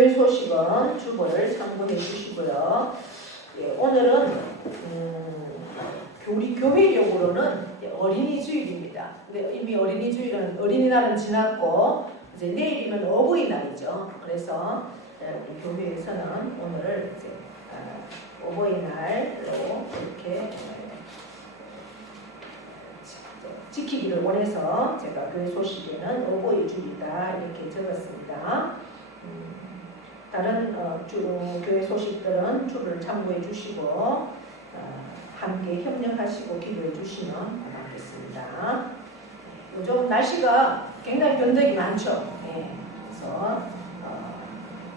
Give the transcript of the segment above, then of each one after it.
교회 소식은 주보를 참고해 주시고요. 예, 오늘은 우리 교회적으로는 어린이 주일입니다. 근데 이미 어린이 주일은 어린이날은 지났고 이제 내일이면 어버이날이죠. 그래서 우리 교회에서는 오늘 이제 어버이날로 이렇게 지키기를 원해서 제가 교회 소식에는 어버이 주일이다 이렇게 적었습니다. 다른 교회 소식들은 주를 참고해 주시고 함께 협력하시고 기도해 주시면 고맙겠습니다. 요즘 날씨가 굉장히 변덕이 많죠. 예, 그래서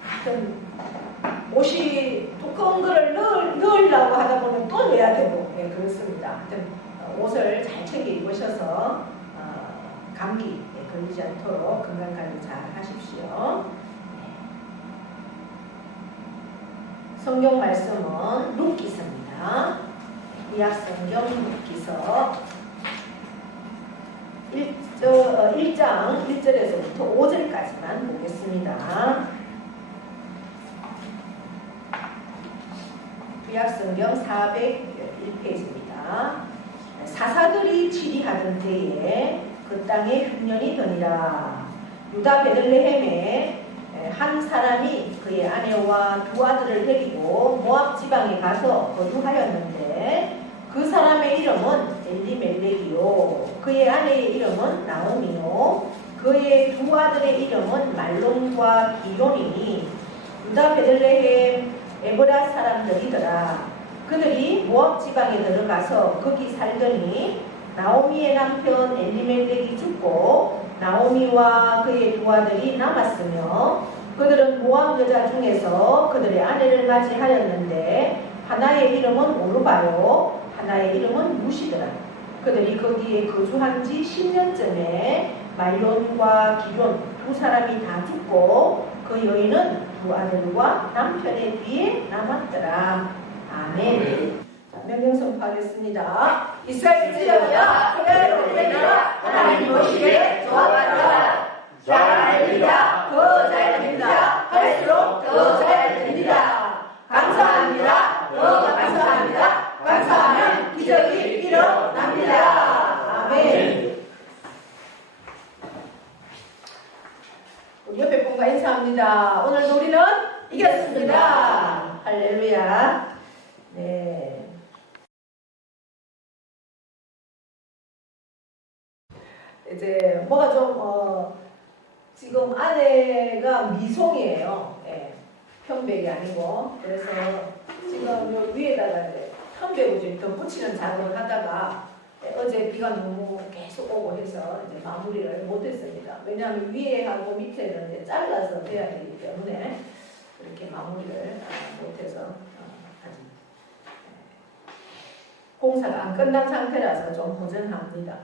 하여튼 옷이 두꺼운 거를 넣으려고 하다 보면 또 넣어야 되고 그렇습니다. 하여튼 옷을 잘 챙겨 입으셔서 감기 걸리지 않도록 건강관리 잘 하십시오. 성경 말씀은 룻기서입니다. 구약성경 룻기서 1장 1절에서부터 5절까지만 보겠습니다. 구약성경 401페이지입니다. 사사들이 치리하던 때에 그 땅에 흉년이 더니라. 유다 베들레헴에 한 사람이 그의 아내와 두 아들을 데리고 모압 지방에 가서 거주하였는데 그 사람의 이름은 엘리멜렉이요 그의 아내의 이름은 나오미요 그의 두 아들의 이름은 말론과 기론이니 유다 베들레헴 에브라 사람들이더라. 그들이 모압 지방에 들어가서 거기 살더니 나오미의 남편 엘리멜렉이 죽고 나오미와 그의 두 아들이 남았으며 그들은 모압 여자 중에서 그들의 아내를 맞이하였는데 하나의 이름은 오르바요 하나의 이름은 루시더라. 그들이 거기에 거주한 지 10년쯤에 말론과 기론 두 사람이 다 죽고 그 여인은 두 아들과 남편의 뒤에 남았더라. 아멘. 명령 선포하겠습니다. 이스라엘 지역이여 그대로 되리라. 하나님 보시기에 좋았다. 잘 됩니다. 더 잘 됩니다. 할수록 더 잘 됩니다. 감사합니다. 더 감사합니다. 감사하면 기적이 일어납니다. 아멘. 우리 옆에 분과 인사합니다. 오늘 우리는 이겼습니다. 할렐루야. 네. 이제 뭐가 좀 지금 아내가 미송이에요. 예, 편백이 아니고 그래서 지금 요 위에다가 이제 편백을 좀 더 붙이는 작업을 하다가 어제 비가 너무 계속 오고 해서 이제 마무리를 못했습니다. 왜냐하면 위에하고 밑에는 이제 잘라서 돼야 되기 때문에 이렇게 마무리를 못해서 아직 공사가 안 끝난 상태라서 좀 허전합니다.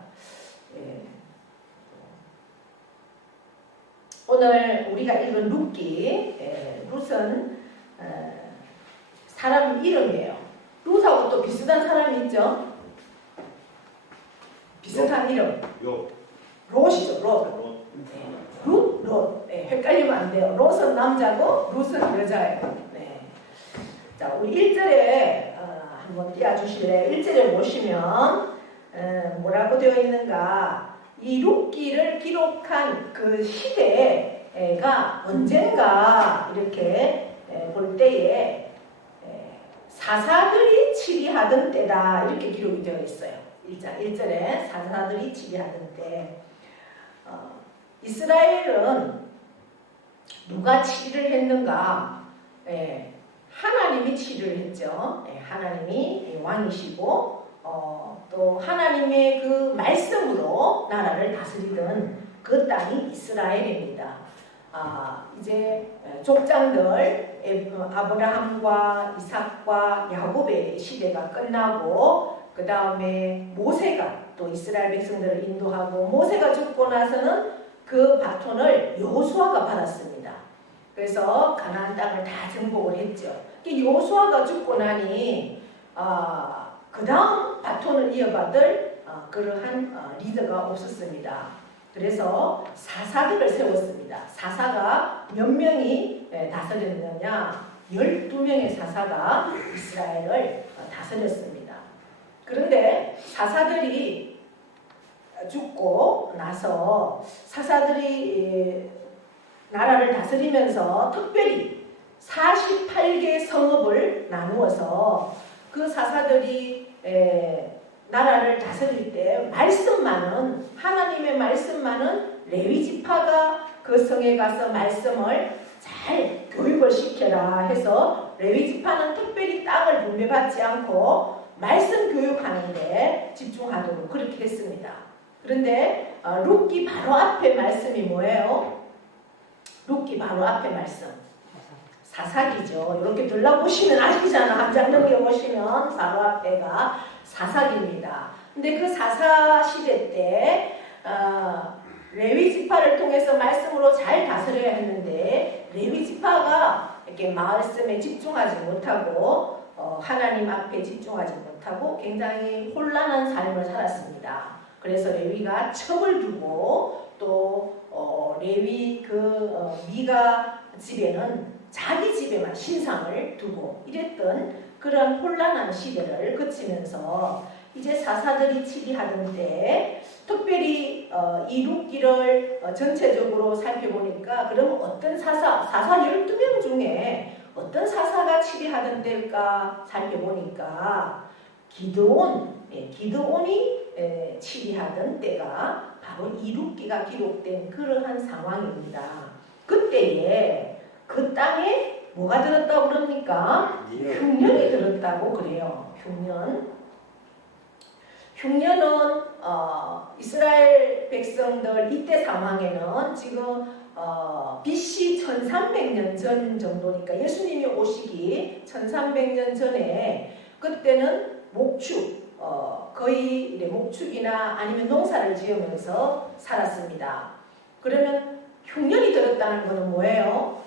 예. 오늘 우리가 읽은 룻기, 룻은 사람 이름이에요. 룻하고 또 비슷한 사람이 있죠? 비슷한 이름. 롯이죠, 롯. 룻. 네, 헷갈리면 안 돼요. 롯은 남자고 룻은 여자예요. 네. 자, 우리 1절에 한번 띄워주실래요? 1절에 보시면 뭐라고 되어 있는가? 이 룻기를 기록한 그 시대가 언젠가 이렇게 볼 때에 사사들이 치리하던 때다 이렇게 기록이 되어 있어요. 1절에 사사들이 치리하던 때 이스라엘은 누가 치리를 했는가? 하나님이 치리를 했죠. 하나님이 왕이시고 또 하나님의 그 말씀으로 나라를 다스리던 그 땅이 이스라엘입니다. 이제 족장들 아브라함과 이삭과 야곱의 시대가 끝나고 그 다음에 모세가 또 이스라엘 백성들을 인도하고 모세가 죽고 나서는 그 바톤을 여호수아가 받았습니다. 그래서 가나안 땅을 다 정복을 했죠. 여호수아가 죽고 나니 그 다음 바톤을 이어받을 그러한 리더가 없었습니다. 그래서 사사들을 세웠습니다. 사사가 몇 명이 다스렸느냐? 12명의 사사가 이스라엘을 다스렸습니다. 그런데 사사들이 죽고 나서 사사들이 나라를 다스리면서 특별히 48개 성읍을 나누어서 그 사사들이 나라를 다스릴 때 하나님의 말씀만은 레위 지파가 그 성에 가서 말씀을 잘 교육을 시켜라 해서 레위 지파는 특별히 땅을 분배받지 않고 말씀 교육하는데 집중하도록 그렇게 했습니다. 그런데 룻기 바로 앞에 말씀이 뭐예요? 룻기 바로 앞에 말씀 사사기죠. 이렇게 들러보시면 아시잖아. 한 장 넘겨보시면 바로 앞에가 사사기입니다. 근데 그 사사 시대 때 레위 지파를 통해서 말씀으로 잘 다스려야 했는데 레위 지파가 이렇게 말씀에 집중하지 못하고 하나님 앞에 집중하지 못하고 굉장히 혼란한 삶을 살았습니다. 그래서 레위가 첩을 두고 또 레위 미가 집에는 자기 집에만 신상을 두고 이랬던 그런 혼란한 시대를 거치면서 이제 사사들이 치리하던 때 특별히 이 룻기를 전체적으로 살펴보니까 그럼 어떤 사사 12명 중에 어떤 사사가 치리하던 때일까 살펴보니까 기드온이 치리하던 때가 바로 이 룻기가 기록된 그러한 상황입니다. 그때에 그 땅에 뭐가 들었다고 그럽니까? 흉년이 들었다고 그래요. 흉년은 이스라엘 백성들 이때 상황에는 지금 BC 1300년 전 정도니까 예수님이 오시기 1300년 전에 그때는 목축 거의 목축이나 아니면 농사를 지으면서 살았습니다. 그러면 흉년이 들었다는 것은 뭐예요?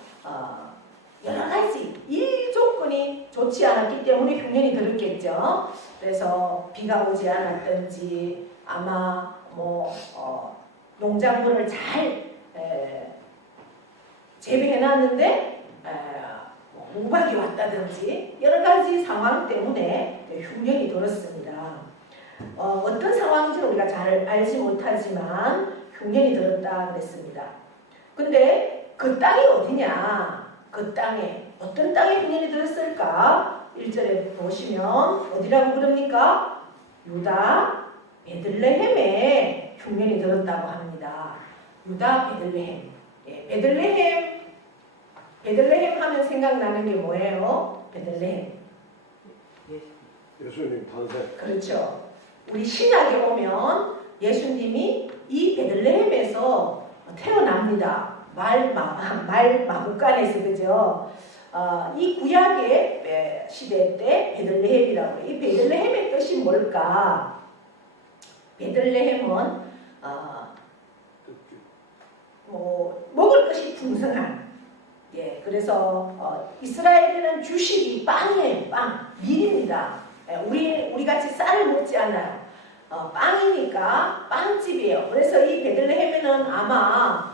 여러 가지 일 조건이 좋지 않았기 때문에 흉년이 들었겠죠. 그래서 비가 오지 않았든지 아마 농작물을 잘 재배해놨는데 우박이 왔다든지 여러 가지 상황 때문에 흉년이 들었습니다. 어떤 상황인지 우리가 잘 알지 못하지만 흉년이 들었다 그랬습니다. 근데 그 땅이 어디냐? 그 땅에 어떤 땅에 흉년이 들었을까? 1절에 보시면 어디라고 그럽니까? 유다 베들레헴에 흉년이 들었다고 합니다. 유다 베들레헴. 베들레헴 하면 생각나는 게 뭐예요? 베들레헴. 예수님 탄생. 그렇죠. 우리 신약에 보면 예수님이 이 베들레헴에서 태어납니다. 말마구간에서 그죠? 이 구약의 시대 때 베들레헴이라고 해요. 이 베들레헴의 뜻이 뭘까? 베들레헴은 먹을 것이 풍성한. 그래서 이스라엘에는 주식이 빵이에요. 밀입니다. 우리 같이 쌀을 먹지 않아요. 빵이니까 빵집이에요. 그래서 이 베들레헴에는 아마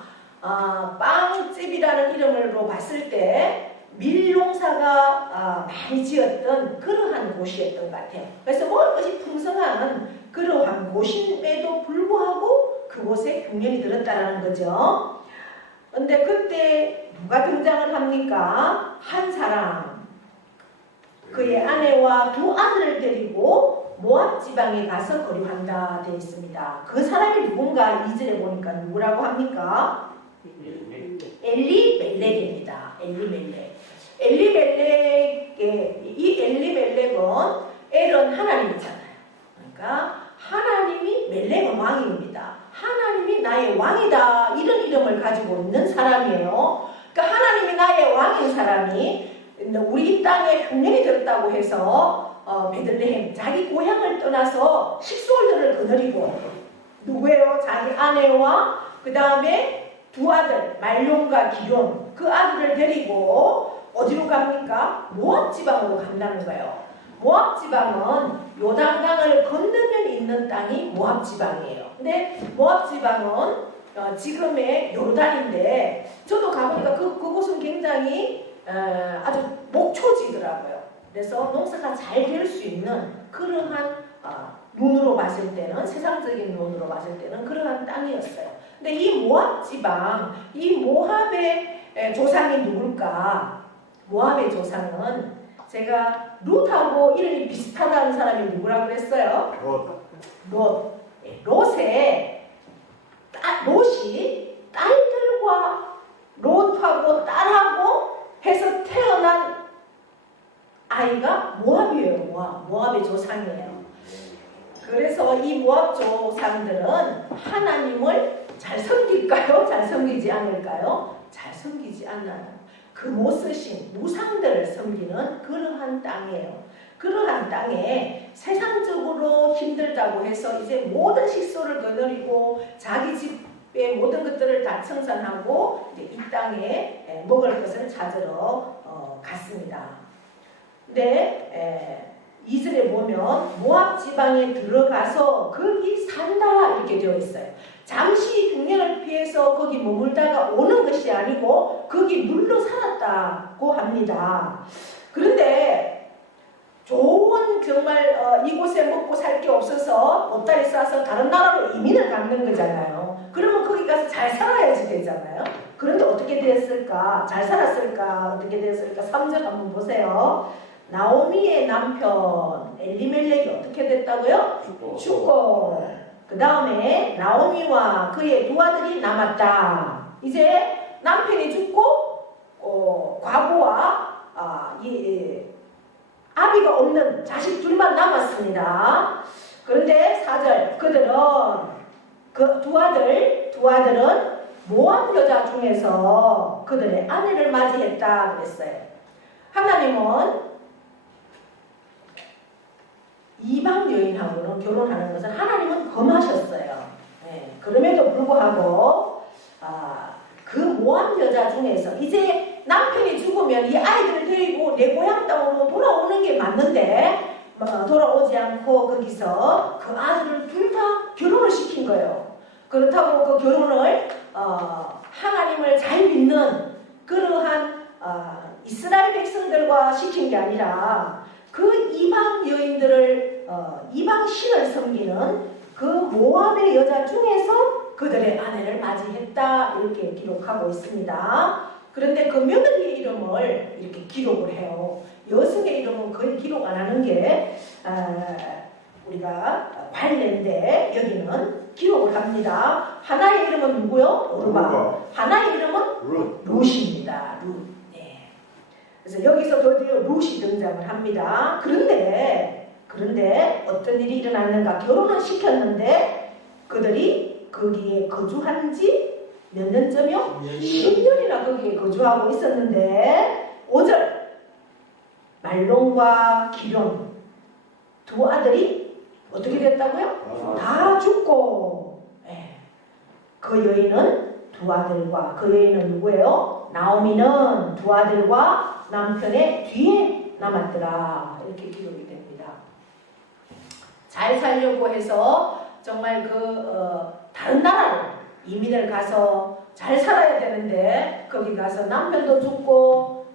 빵집이라는 이름으로 봤을 때 밀농사가 많이 지었던 그러한 곳이었던 것 같아요. 그래서 먹을 것이 풍성한 그러한 곳임에도 불구하고 그곳에 흉년이 들었다는 거죠. 근데 그때 누가 등장을 합니까? 한 사람, 그의 아내와 두 아들을 데리고 모압 지방에 가서 거류한다 되어 있습니다. 그 사람이 누군가 2절에 보니까 누구라고 합니까? 엘리멜렉입니다. 이 엘리멜렉은 엘은 하나님이잖아요. 그러니까 하나님이 멜렉은 왕입니다. 하나님이 나의 왕이다 이런 이름을 가지고 있는 사람이에요. 그러니까 하나님이 나의 왕인 사람이 우리 땅에 흉년이 들었다고 해서 베들레헴 자기 고향을 떠나서 식솔들을 거느리고 누구예요? 자기 아내와 그 다음에 두 아들 말론과 기론 그 아들을 데리고 어디로 갑니까? 모압 지방으로 간다는 거예요. 모압 지방은 요단강을 건너면 있는 땅이 모압 지방이에요. 근데 모압 지방은 지금의 요르단인데 저도 가보니까 그곳은 굉장히 아주 목초지더라고요. 그래서 농사가 잘 될 수 있는 그러한 눈으로 봤을 때는 세상적인 눈으로 봤을 때는 그러한 땅이었어요. 근데 이 모압 지방, 이 모압의 조상이 누굴까? 모압의 조상은 제가 룻하고 이름이 비슷하다는 사람이 누구라고 그랬어요? 롯. 롯이 딸들과 롯하고 딸하고 해서 태어난 아이가 모압이에요. 모압의 조상이에요. 그래서 이 모압 조상들은 하나님을 잘 섬길까요? 잘 섬기지 않을까요? 잘 섬기지 않아요. 그 못 쓰신 무상들을 섬기는 그러한 땅이에요. 그러한 땅에 세상적으로 힘들다고 해서 이제 모든 식소를 거느리고 자기 집의 모든 것들을 다 청산하고 이제 이 땅에 먹을 것을 찾으러 갔습니다. 근데 2절에 보면 모압 지방에 들어가서 거기 산다 이렇게 되어 있어요. 잠시 흉년을 피해서 거기 머물다가 오는 것이 아니고 거기 눌러 살았다고 합니다. 그런데 좋은 정말 이곳에 먹고 살 게 없어서 보따리 싸서 다른 나라로 이민을 가는 거잖아요. 그러면 거기 가서 잘 살아야지 되잖아요. 그런데 어떻게 됐을까? 잘 살았을까? 어떻게 됐을까? 3절 한번 보세요. 나오미의 남편 엘리멜렉이 어떻게 됐다고요? 죽고 그 다음에 나오미와 그의 두 아들이 남았다. 이제 남편이 죽고 과부와 아비가 없는 자식 둘만 남았습니다. 그런데 4절 그들은 그 두 아들은 모압 여자 중에서 그들의 아내를 맞이했다 그랬어요. 하나님은 이방 여인하고는 결혼하는 것은 하나님은 범하셨어요. 네, 그럼에도 불구하고 그 모압 여자 중에서 이제 남편이 죽으면 이 아이들을 데리고 내 고향 땅으로 돌아오는 게 맞는데 돌아오지 않고 거기서 그 아들을 둘 다 결혼을 시킨 거예요. 그렇다고 그 결혼을 하나님을 잘 믿는 그러한 이스라엘 백성들과 시킨 게 아니라 그 이방 여인들을 이방 신을 섬기는 그 모압의 여자 중에서 그들의 아내를 맞이했다 이렇게 기록하고 있습니다. 그런데 그 며느리의 이름을 이렇게 기록을 해요. 여성의 이름은 거의 기록 안 하는 게 우리가 관례인데 여기는 기록을 합니다. 하나의 이름은 누구요? 오르바. 하나의 이름은 룻입니다. 룻. 네. 그래서 여기서 드디어 룻이 등장을 합니다. 그런데 어떤 일이 일어났는가? 결혼을 시켰는데 그들이 거기에 거주한 지 몇 년쯤이요? 10년이나 거기에 거주하고 있었는데 5절 말론과 기룡 두 아들이 어떻게 됐다고요? 다 죽고 그 여인은 두 아들과 그 여인은 누구예요? 나오미는 두 아들과 남편의 뒤에 남았더라 이렇게 기록이 됩니다. 잘 살려고 해서 정말 다른 나라로 이민을 가서 잘 살아야 되는데 거기 가서 남편도 죽고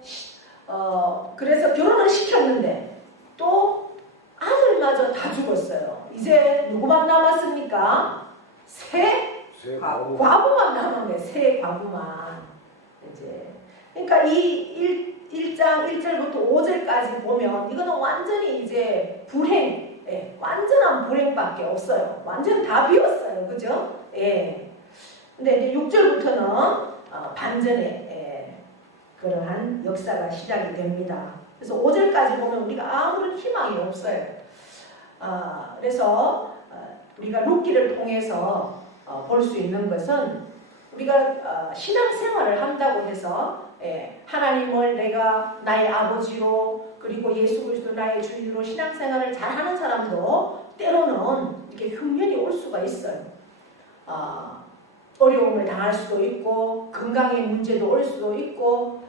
그래서 결혼을 시켰는데 또 아들마저 다 죽었어요. 이제 누구만 남았습니까? 세 과부만 남았네. 세 과부만. 이제 그러니까 이 1장 1절부터 5절까지 보면 이거는 완전히 이제 불행, 완전한 불행밖에 없어요. 완전 다 비었어요. 그죠? 근데 이제 6절부터는 반전의 그러한 역사가 시작이 됩니다. 그래서 5절까지 보면 우리가 아무런 희망이 없어요. 그래서 우리가 룻기를 통해서 볼 수 있는 것은 우리가 신앙생활을 한다고 해서 하나님을 내가 나의 아버지로 그리고 예수 그리스도 나의 주인으로 신앙생활을 잘하는 사람도 때로는 이렇게 흉년이 올 수가 있어요. 어려움을 당할 수도 있고 건강의 문제도 올 수도 있고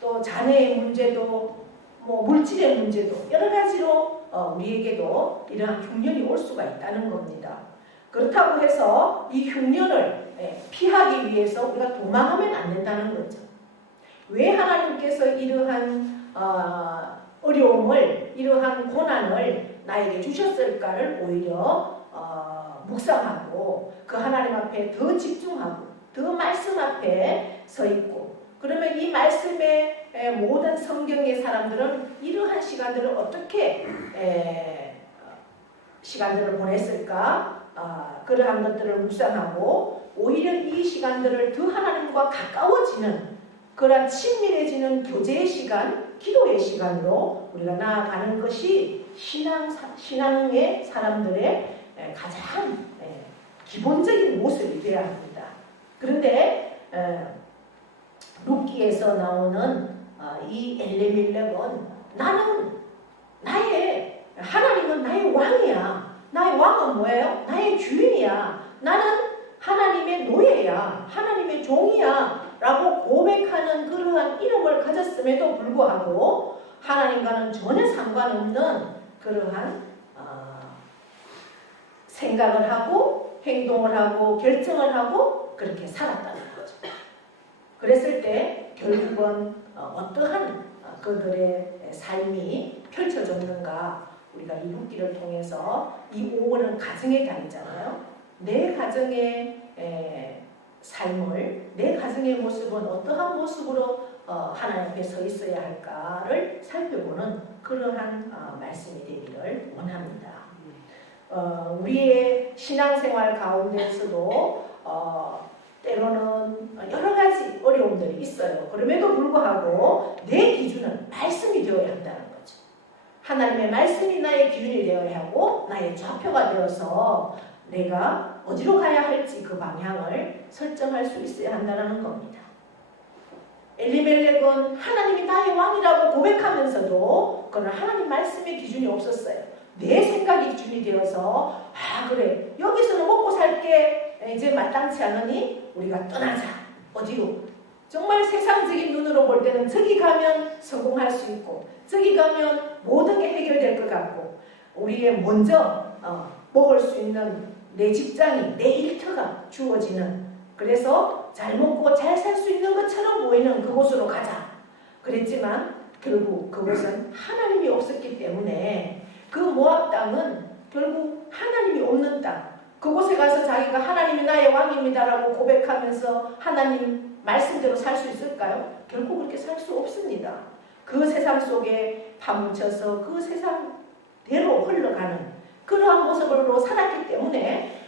또 자녀의 문제도 뭐 물질의 문제도 여러 가지로 우리에게도 이러한 흉년이 올 수가 있다는 겁니다. 그렇다고 해서 이 흉년을 피하기 위해서 우리가 도망하면 안 된다는 거죠. 왜 하나님께서 이러한 어려움을, 이러한 고난을 나에게 주셨을까를 오히려 묵상하고 그 하나님 앞에 더 집중하고 더 말씀 앞에 서 있고, 그러면 이 말씀의 모든 성경의 사람들은 이러한 시간들을 어떻게 시간들을 보냈을까? 그러한 것들을 묵상하고 오히려 이 시간들을 더 하나님과 가까워지는, 그러한 친밀해지는 교제의 시간, 기도의 시간으로 우리가 나아가는 것이 신앙의 사람들의 가장 기본적인 모습이 되어야 합니다. 그런데 룻기에서 나오는 이 엘레멜렉은 하나님은 나의 왕이야. 나의 왕은 뭐예요? 나의 주인이야. 나는 하나님의 노예야. 하나님의 종이야. 라고 고백하는 그러한 이름을 가졌음에도 불구하고 하나님과는 전혀 상관없는 그러한 생각을 하고 행동을 하고 결정을 하고 그렇게 살았다는 거죠. 그랬을 때 결국은 어떠한 그들의 삶이 펼쳐졌는가, 우리가 이 룻기를 통해서, 이 5월은 가정의 달이잖아요. 내 가정의 삶을, 내 가정의 모습은 어떠한 모습으로 하나님 앞에 서 있어야 할까를 살펴보는 그러한 말씀이 되기를 원합니다. 우리의 신앙생활 가운데서도 때로는 여러 가지 어려움들이 있어요. 그럼에도 불구하고 내 기준은 말씀이 되어야 한다는 거죠. 하나님의 말씀이 나의 기준이 되어야 하고 나의 좌표가 되어서 내가 어디로 가야 할지 그 방향을 설정할 수 있어야 한다는 겁니다. 엘리멜렉은 하나님이 나의 왕이라고 고백하면서도 그러나 하나님 말씀의 기준이 없었어요. 내 생각이 기준이 되어서 그래, 여기서는 먹고 살게 이제 마땅치 않으니 우리가 떠나자. 어디로? 정말 세상적인 눈으로 볼 때는 저기 가면 성공할 수 있고 저기 가면 모든 게 해결될 것 같고 우리의 먼저 먹을 수 있는 내 직장이, 내 일터가 주어지는, 그래서 잘 먹고 잘 살 수 있는 것처럼 보이는 그곳으로 가자. 그랬지만 결국 그곳은 하나님이 없었기 때문에 그 모압 땅은 결국 하나님이 없는 땅, 그곳에 가서 자기가 하나님이 나의 왕입니다라고 고백하면서 하나님 말씀대로 살 수 있을까요? 결국 그렇게 살 수 없습니다. 그 세상 속에 파묻혀서 그 세상대로 흘러가는 그러한 모습으로 살았기 때문에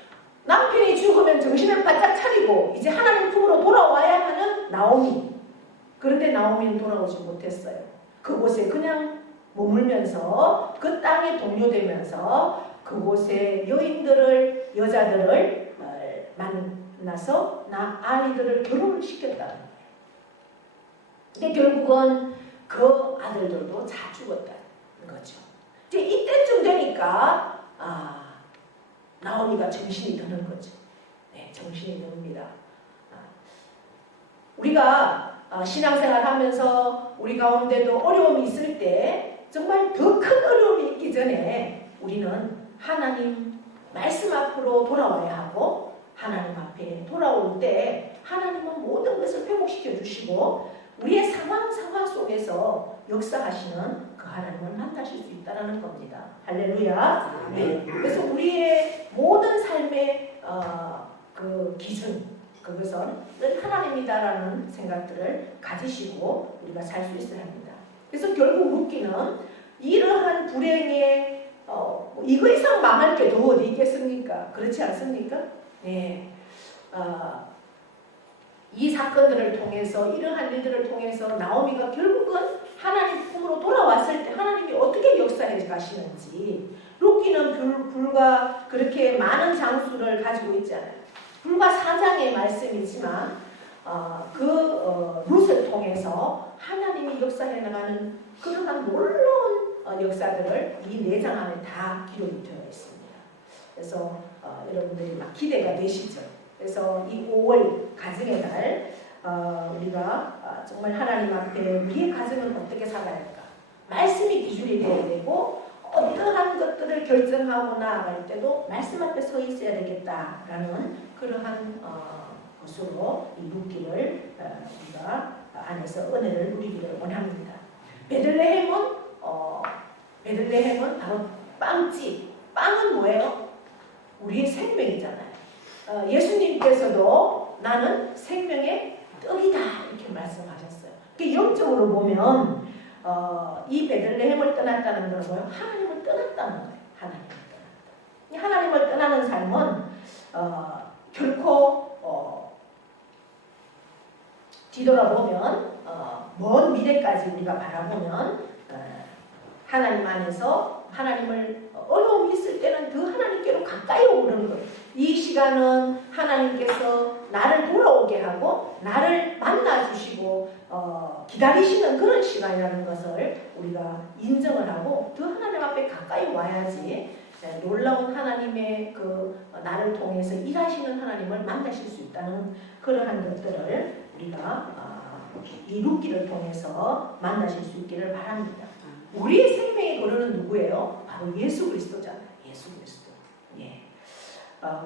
남편이 죽으면 정신을 바짝 차리고 이제 하나님 품으로 돌아와야 하는 나오미. 그런데 나오미는 돌아오지 못했어요. 그곳에 그냥 머물면서 그 땅에 동요되면서 그곳에 여자들을 만나서 아이들을 결혼을 시켰다는 거예요. 근데 결국은 그 아들들도 다 죽었다는 거죠. 이제 이때쯤 되니까 나오미가 정신이 드는 거죠. 네, 정신이 듭니다. 우리가 신앙생활 하면서 우리 가운데도 어려움이 있을 때 정말 더 큰 어려움이 있기 전에 우리는 하나님 말씀 앞으로 돌아와야 하고 하나님 앞에 돌아올 때 하나님은 모든 것을 회복시켜 주시고 우리의 상황 속에서 역사하시는 그 하나님을 만나실 수 있다는 겁니다. 할렐루야. 네. 그래서 우리의 모든 삶의 그 기준, 그것은 늘 하나님이다라는 생각들을 가지시고 우리가 살 수 있어야 합니다. 그래서 결국 룻기는 이러한 불행에 이거 이상 망할 게 더 어디 있겠습니까? 그렇지 않습니까? 네. 이 사건들을 통해서, 이러한 일들을 통해서 나오미가 결국은 하나님 품으로 돌아왔을 때 하나님이 어떻게 역사해 가시는지, 룻기는 불과 그렇게 많은 장수를 가지고 있잖아요. 불과 4장의 말씀이지만 룻을 통해서 하나님이 역사해 나가는 그러한 놀라운 역사들을 이 4장 안에 다 기록이 되어 있습니다. 그래서 여러분들이 막 기대가 되시죠. 그래서 이 5월 가정의 달 우리가 정말 하나님 앞에 우리의 가정은 어떻게 살아야 할까? 말씀이 기준이 되어야 되고 어떠한 것들을 결정하고 나아갈 때도 말씀 앞에 서 있어야 되겠다라는 그러한 것으로 이루기를 우리가 안에서 은혜를 누리기를 원합니다. 베들레헴은 바로 빵집. 빵은 뭐예요? 우리의 생명이잖아요. 예수님께서도 나는 생명의 떡이다 이렇게 말씀하셨어요. 영적으로 보면 이 베들레헴을 떠났다는 것은 뭐예요? 하나님을 떠났다는 거예요. 하나님을 떠나는 삶은 결코 뒤돌아보면 먼 미래까지 우리가 바라보면 하나님 안에서 하나님을 어려움이 있을 때는 더 하나님께로 가까이 오는 거예요. 이 시간은 하나님께서 나를 돌아오게 하고 나를 만나주시고 기다리시는 그런 시간이라는 것을 우리가 인정을 하고 더 하나님 앞에 가까이 와야지 놀라운 하나님의 그 나를 통해서 일하시는 하나님을 만나실 수 있다는 그러한 것들을 우리가 이루기를 통해서 만나실 수 있기를 바랍니다. 우리의 생명의 근원은 누구예요? 바로 예수 그리스도잖아요. 예수 그리스도. 예.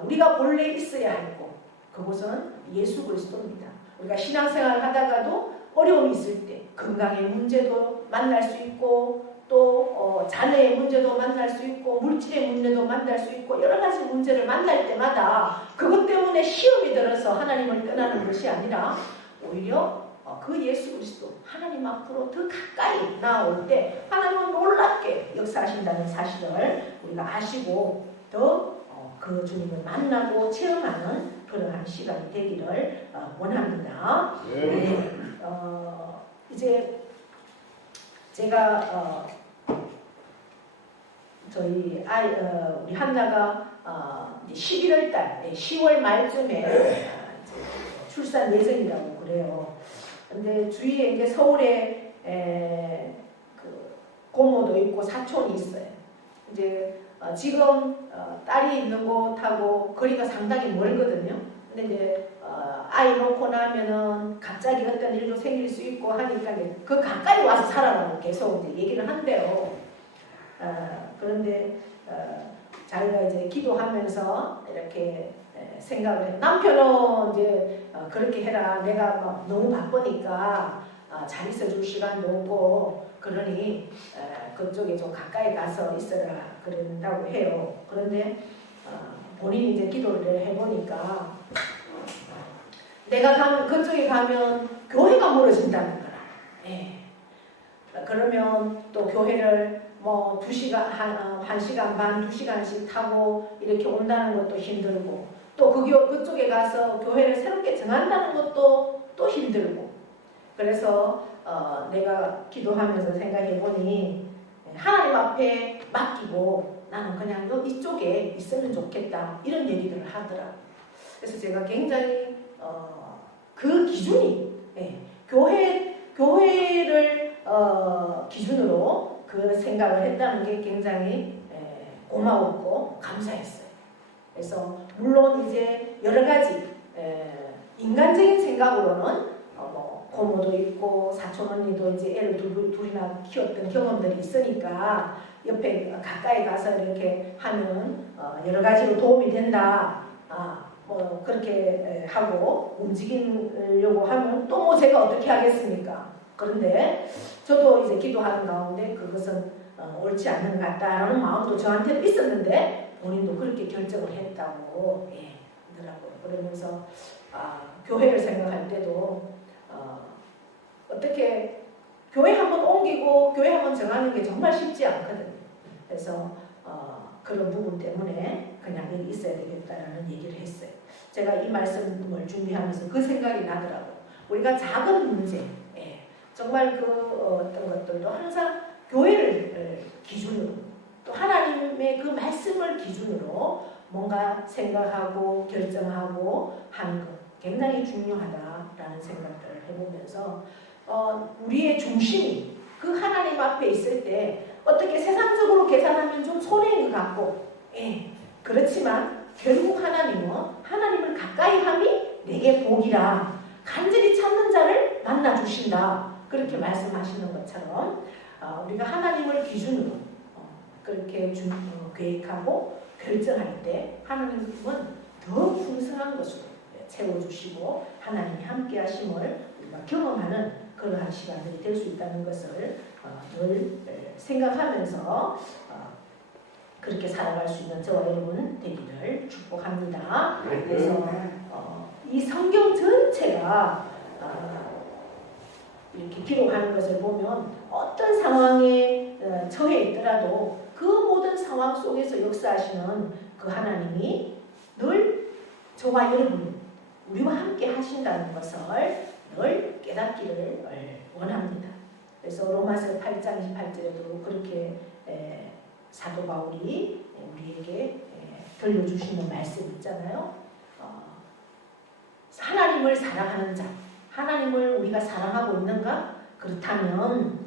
우리가 본래 있어야 할 곳, 그곳은 예수 그리스도입니다. 우리가 신앙생활을 하다가도 어려움이 있을 때 건강의 문제도 만날 수 있고 또 자녀의 문제도 만날 수 있고 물질의 문제도 만날 수 있고 여러 가지 문제를 만날 때마다 그것 때문에 시험이 들어서 하나님을 떠나는 것이 아니라 오히려 그 예수 그리스도 하나님 앞으로 더 가까이 나올 때 하나님은 놀랍게 역사하신다는 사실을 우리가 아시고 더 그 주님을 만나고 체험하는 그러한 시간이 되기를 원합니다. 네. 이제 제가 저희 우리 한나가 11월 달 10월 말쯤에 출산 예정이라고 그래요. 근데 주위에 이제 서울에 그 고모도 있고 사촌이 있어요. 이제 지금 딸이 있는 곳하고 거리가 상당히 멀거든요. 근데 이제 아이 놓고 나면은 갑자기 어떤 일도 생길 수 있고 하니까 그 가까이 와서 살아라고 계속 이제 얘기를 한대요. 그런데 자기가 이제 기도하면서 이렇게 생각을 해. 남편은 이제 그렇게 해라. 내가 막 너무 바쁘니까 잘 있어줄 시간도 없고 그러니 그쪽에 좀 가까이 가서 있어라 그런다고 해요. 그런데 본인이 이제 기도를 해보니까 내가 그쪽에 가면 교회가 멀어진다는 거라. 예. 그러면 또 교회를 뭐 2시간, 1시간 반, 2시간씩 타고 이렇게 온다는 것도 힘들고 또 그쪽에 가서 교회를 새롭게 정한다는 것도 또 힘들고 그래서 내가 기도하면서 생각해보니 하나님 앞에 맡기고 나는 그냥 너 이쪽에 있으면 좋겠다 이런 얘기들을 하더라. 그래서 제가 굉장히 그 기준이 교회를 기준으로 그 생각을 했다는 게 굉장히 고마웠고 감사했어요. 그래서 물론 이제 여러 가지 인간적인 생각으로는 고모도 있고 사촌 언니도 이제 애를 둘이나 키웠던 경험들이 있으니까 옆에 가까이 가서 이렇게 하면 여러 가지로 도움이 된다. 뭐 그렇게 하고 움직이려고 하면 또 뭐 제가 어떻게 하겠습니까? 그런데 저도 이제 기도하는 가운데 그것은 옳지 않는 것 같다라는 마음도 저한테는 있었는데 본인도 그렇게 결정을 했다고 하더라고요. 그러면서 교회를 생각할 때도 어떻게 교회 한번 옮기고 교회 한번 정하는 게 정말 쉽지 않거든요. 그래서 그런 부분 때문에 그냥 여기 있어야 되겠다라는 얘기를 했어요. 제가 이 말씀을 준비하면서 그 생각이 나더라고요. 우리가 작은 문제, 정말 그 어떤 것들도 항상 교회를 기준으로 또 하나님의 그 말씀을 기준으로 뭔가 생각하고 결정하고 하는 것 굉장히 중요하다라는 생각들을 해보면서 우리의 중심이 그 하나님 앞에 있을 때 어떻게 세상적으로 계산하면 좀 손해인 것 같고 그렇지만 결국 하나님은 하나님을 가까이 함이 내게 복이라 간절히 찾는 자를 만나 주신다 그렇게 말씀하시는 것처럼 우리가 하나님을 기준으로 그렇게 계획하고 결정할 때 하나님은 더 풍성한 것으로 채워주시고 하나님이 함께 하심을 우리가 경험하는 그러한 시간들이 될 수 있다는 것을 늘 생각하면서 그렇게 살아갈 수 있는 저와 여러분 되기를 축복합니다. 그래서 이 성경 전체가 이렇게 기록하는 것을 보면 어떤 상황에 처해 있더라도 그 모든 상황 속에서 역사하시는 그 하나님이 늘 저와 여러분 우리와 함께 하신다는 것을 늘 깨닫기를 원합니다. 그래서 로마서 8장 28절에도 그렇게 사도 바울이 우리에게 들려주시는 말씀 있잖아요. 하나님을 사랑하는 자, 하나님을 우리가 사랑하고 있는가? 그렇다면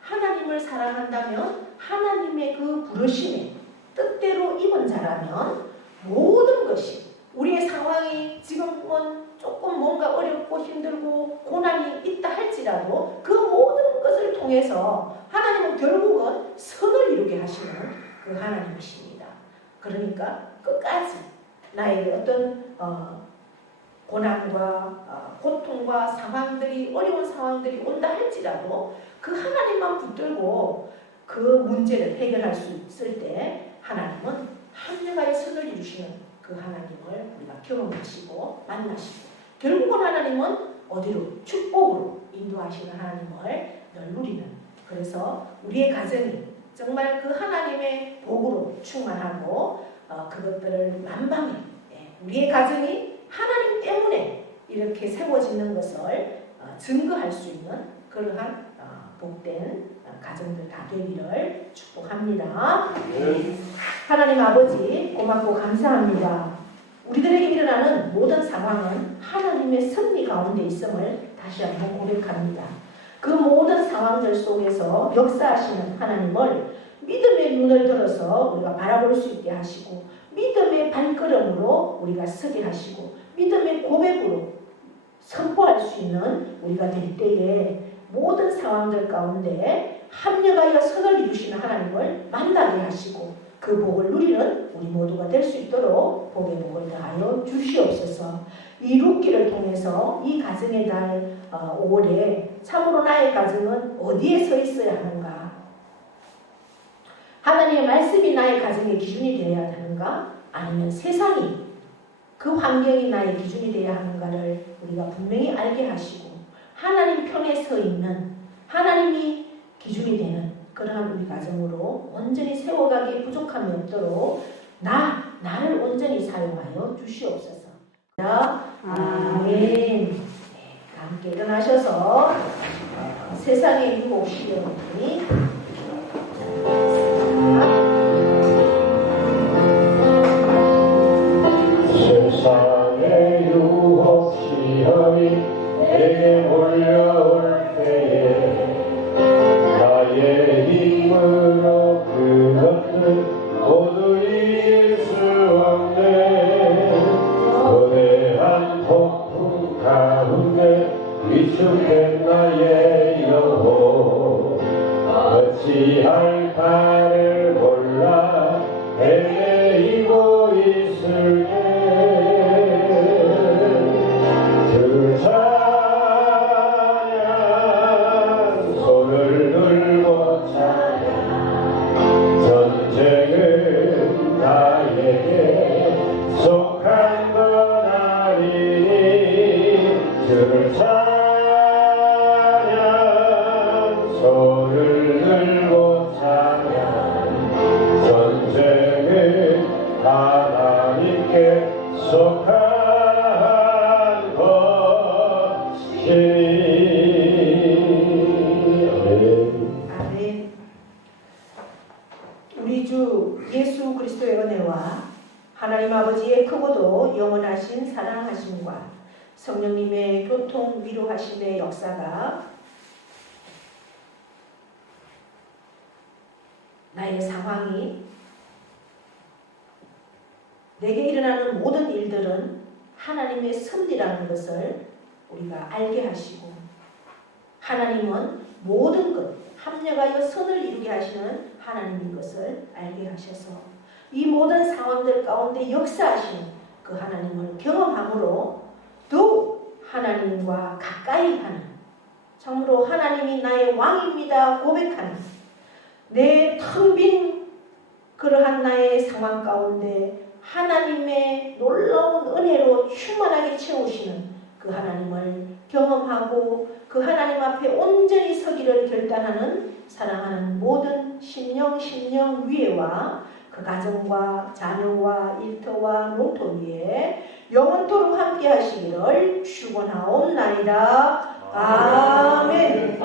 하나님을 사랑한다면 하나님의 그 부르심에 뜻대로 입은 자라면 모든 것이 우리의 상황이 지금은 조금 뭔가 어렵고 힘들고 고난이 있다 할지라도 그 모든 것을 통해서 하나님은 결국은 선을 이루게 하시는 그 하나님이십니다. 그러니까 끝까지 나에게 어떤 고난과 고통과 상황들이 어려운 상황들이 온다 할지라도 그 하나님만 붙들고 그 문제를 해결할 수 있을 때 하나님은 합력하여 선을 이루시는 그 하나님을 우리가 경험하시고 만나시고 결국은 하나님은 어디로? 축복으로 인도하시는 하나님을 늘 누리는 그래서 우리의 가정이 정말 그 하나님의 복으로 충만하고 그것들을 만방에 우리의 가정이 하나님 때문에 이렇게 세워지는 것을 증거할 수 있는 그러한 복된 가정들 다 되기를 축복합니다. 하나님 아버지 고맙고 감사합니다. 우리들에게 일어나는 모든 상황은 하나님의 섭리 가운데 있음을 다시 한번 고백합니다. 그 모든 상황들 속에서 역사하시는 하나님을 믿음의 눈을 들어서 우리가 바라볼 수 있게 하시고 믿음의 발걸음으로 우리가 서게 하시고 믿음의 고백으로 선포할 수 있는 우리가 될 때에 모든 상황들 가운데 합력하여 선을 이루시는 하나님을 만나게 하시고 그 복을 누리는 우리 모두가 될 수 있도록 복의 복을 다하여 주시옵소서. 이 룻기를 통해서 이 가정의 달 5월에 참으로 나의 가정은 어디에 서 있어야 하는가? 하나님의 말씀이 나의 가정의 기준이 되어야 하는가? 아니면 세상이 그 환경이 나의 기준이 되어야 하는가를 우리가 분명히 알게 하시고 하나님 편에 서 있는 하나님이 기준이 되는 그러한 우리 가정으로 온전히 세워가기에 부족함이 없도록 나를 온전히 사용하여 주시옵소서. 아멘. 함께 일어나셔서 세상의 일곱 시련이 세상의 유혹 시험이 내게 몰려올 때에 나의 힘으로 그것을 모두 이길 수 없네. 거대한 폭풍 가운데 위축된 나의 영혼 어찌할까를 몰라 헤매이고 있을 때 그 찬양 손을 들고 찬양 전쟁은 나에게 속한 건 아니니 주를 찬양 손을 들고 찬양 전쟁은 하나님께 속한 아멘. 우리 주 예수 그리스도의 은혜와 하나님 아버지의 크고도 영원하신 사랑하심과 성령님의 교통 위로하심의 역사가 나의 상황이 내게 일어나는 모든 일들은 하나님의 섭리라는 것을 우리가 알게 하시고 하나님은 모든 것 합력하여 선을 이루게 하시는 하나님인 것을 알게 하셔서 이 모든 상황들 가운데 역사하시는 그 하나님을 경험함으로 더욱 하나님과 가까이 하는, 참으로 하나님이 나의 왕입니다 고백하는, 내 텅 빈 그러한 나의 상황 가운데 하나님의 놀라운 은혜로 충만하게 채우시는 그 하나님을 경험하고 그 하나님 앞에 온전히 서기를 결단하는 사랑하는 모든 심령 위에와 그 가정과 자녀와 일터와 농토 위에 영원토록 함께 하시기를 축원하옵나이다. 아멘.